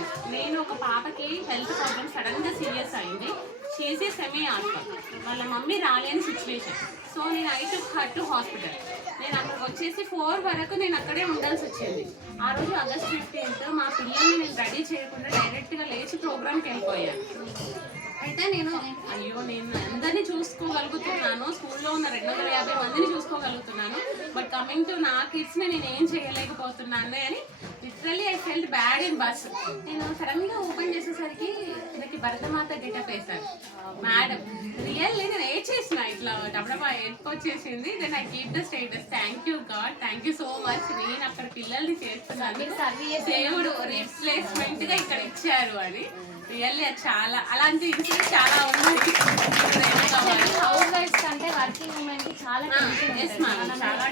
చెప్పాను, నేను ఒక పాపకి హెల్త్ ప్రాబ్లమ్ సడన్గా సీరియస్ అయింది. షీఈస్ ఏ సెమీ ఆస్మా, వాళ్ళ మమ్మీ రాలేని సిచ్యువేషన్. సో నేను I took her to hospital. నేను అక్కడికి వచ్చేసి 4 వరకు నేను అక్కడే ఉండాల్సి వచ్చింది. ఆ రోజు ఆగస్ట్ 15th మా పిల్లల్ని నేను రెడీ చేయకుండా డైరెక్ట్గా లేచి ప్రోగ్రామ్కి వెళ్ళిపోయాను. అయితే నేను అందరినీ చూసుకోగలుగుతున్నాను, స్కూల్లో ఉన్న 250 మందిని చూసుకోగలుగుతున్నాను, బట్ కమింగ్ టు నా కిడ్స్ని నేను ఏం చేయలేకపోతున్నాను అని literally I felt bad in bus. నేను సడన్గా ఓపెన్ చేసేసరికి నాకు భరతమాత గెటప్ వేశారు మేడం. రియల్లీ నేను ఏడ్చేసిన, ఇట్లా డబ్బడబ్బా ఏడ్కొచ్చేసింది. Then I keep the status. Thank you god, thank you so much. నేను అక్కడ పిల్లల్ని చేస్తున్నాను, దేవుడు రీప్లేస్మెంట్గా ఇక్కడ ఇచ్చారు అని. రియల్లీ అది చాలా అలాంటి ఇన్సిడెంట్ చాలా ఉన్నాయి. హౌస్ వైఫ్స్ అంటే వర్కింగ్ ఉమెన్ కి చాలా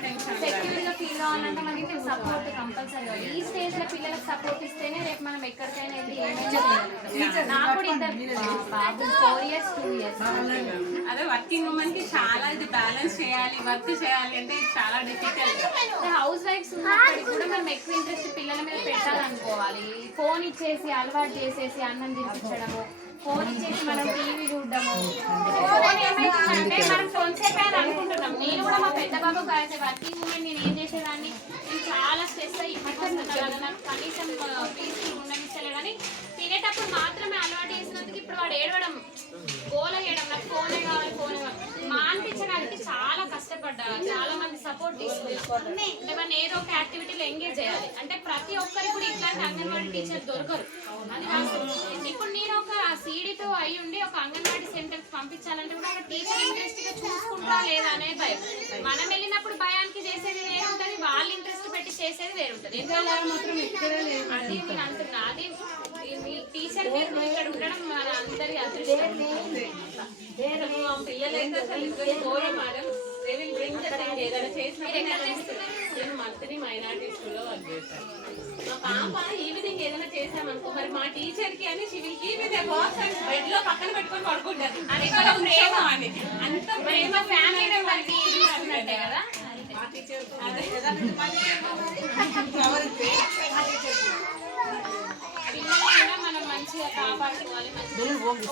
టెన్షన్, సెక్యూర్ గా ఫీల్ కావాలంటే మనకి సపోర్ట్ కంపల్సరీ. ఈ స్టేజ్ లో పిల్లలకు సపోర్ట్ ఇస్తేనే రేపు మనం ఎక్కడికైనా వెళ్ళి ఏమైనా. నాకు కూడా ఇద్దరు బాబు 4 years 2 years. అదే వర్కింగ్ ఉమెన్ కి చాలా ఇది బ్యాలెన్స్ చేయాలి, వర్క్ చేయాలి అంటే చాలా డిఫికల్ట్. హౌస్ వైఫ్స్ ఉన్నప్పటికీ కూడా మనం ఎక్కువ ఇంట్రెస్ట్ పిల్లల మీద పెట్టాలనుకోవాలి. ఫోన్ ఇచ్చేసి అలవాటు చేసేసి అన్నం తినిపించడము, ఫోన్ ఇచ్చేసి మనం టీవీ చూడడము. ఫోన్ ఏమైతుందంటే మనం కొంచెంసేపు అని అనుకుంటున్నాం. నేను కూడా మా పెద్ద బాబు వర్కింగ్ ఉమెన్ నేను ఏం చేసేదాన్ని, నేను చాలా స్ట్రెస్ అయ్యి ఇప్పటికొస్తున్నాను, నాకు కనీసం పీస్ఫుల్ ఉండనిస్తలేడని తినేటప్పుడు మాత్రమే అలవాటు చేసినందుకు ఇప్పుడు వాడు ఏడవడం, గోల చేయడం, నాకు ఫోనే కావాలి ఫోనే కావాలి మానిపించడానికి చాలా కష్టపడ్డా. చాలా మంది సపోర్ట్ తీసుకుంటారు, ఏమన్నా ఏదో ఒక యాక్టివిటీలో ఎంగేజ్ చేయాలి. అంటే ప్రతి ఒక్కరికి కూడా ఇట్లాంటి అంగన్వాడీ టీచర్ దొరకరు. అది ఇప్పుడు నేను ఒక సీడీతో అయి ఉండి ఒక అంగన్వాడీ సెంటర్ పంపించాలంటే కూడా ఒక టీచర్ ఇంట్రెస్ట్ గా చూసుకుంటా లేదా అనే భయం. మనం వెళ్ళినప్పుడు భయానికి చేసేది వేరే ఉంటుంది, వాళ్ళు ఇంట్రెస్ట్ పెట్టి చేసేది వేరు ఉంటుంది. అది నేను అంటున్నా, అది టీచర్ ఇక్కడ ఉండడం మన అందరి అదృష్టం. మా పిల్లలైతే అసలు ఘోరం మేడం. ఏదైనా చేసిన నేను మంత్రి మైనార్టీ స్కూల్లో వర్క్ చేశాను. మా పాప ఈవినింగ్ ఏదైనా చేసామనుకో, మరి మా టీచర్ కి అని బెడ్ లో పక్కన పెట్టుకొని పడుకుంటారు. అది ప్రేమ అని, అంత ప్రేమ ఫ్యామిలీ మెంబర్కి కదా. పిల్లలు మనం మంచిగా కాపాడుకోవాలి.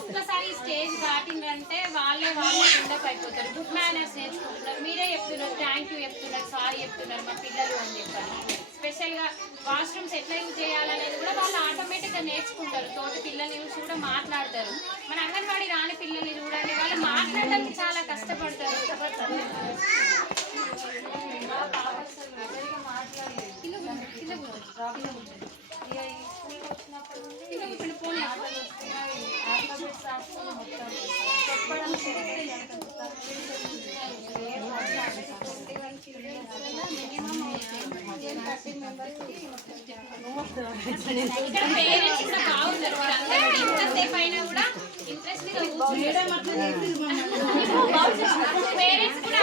ఒక్కసారి స్టేజ్ దాటిందంటే వాళ్ళే బిల్డప్ అయిపోతారు, గుడ్ మేనర్స్ నేర్చుకుంటున్నారు. మీరే చెప్తున్నారు, థ్యాంక్ యూ చెప్తున్నారు, సారీ చెప్తున్నారు మా పిల్లలు అని చెప్పారు. స్పెషల్గా వాష్రూమ్స్ ఎట్లా యూజ్ చేయాలనేది కూడా వాళ్ళు ఆటోమేటిక్గా నేర్చుకుంటారు. తోటి పిల్లల్ని చూసి కూడా మాట్లాడతారు. మన అంగన్వాడీ రాని పిల్లల్ని చూడండి, వాళ్ళు మాట్లాడడానికి చాలా కష్టపడతారు. ఇక్కడ పేరెంట్స్ కూడా బాగున్నారు, అందరూ ఇంతసేపు అయినా కూడా ఇంట్రెస్ట్ పేరెంట్స్ కూడా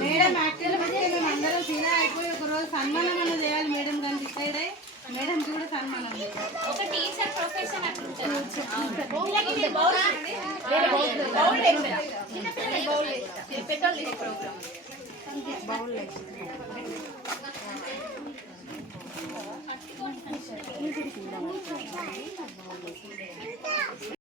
మేడం యాక్చువల్గా మేము అందరం సీనా అయిపోయి ఒక రోజు సన్మానం అన్న చేయాలి మేడం కానీ డిసైడ్ అయ్యి మేడం కూడా సన్మానం ఒక టీచర్ ప్రొఫెషన్ అట్లా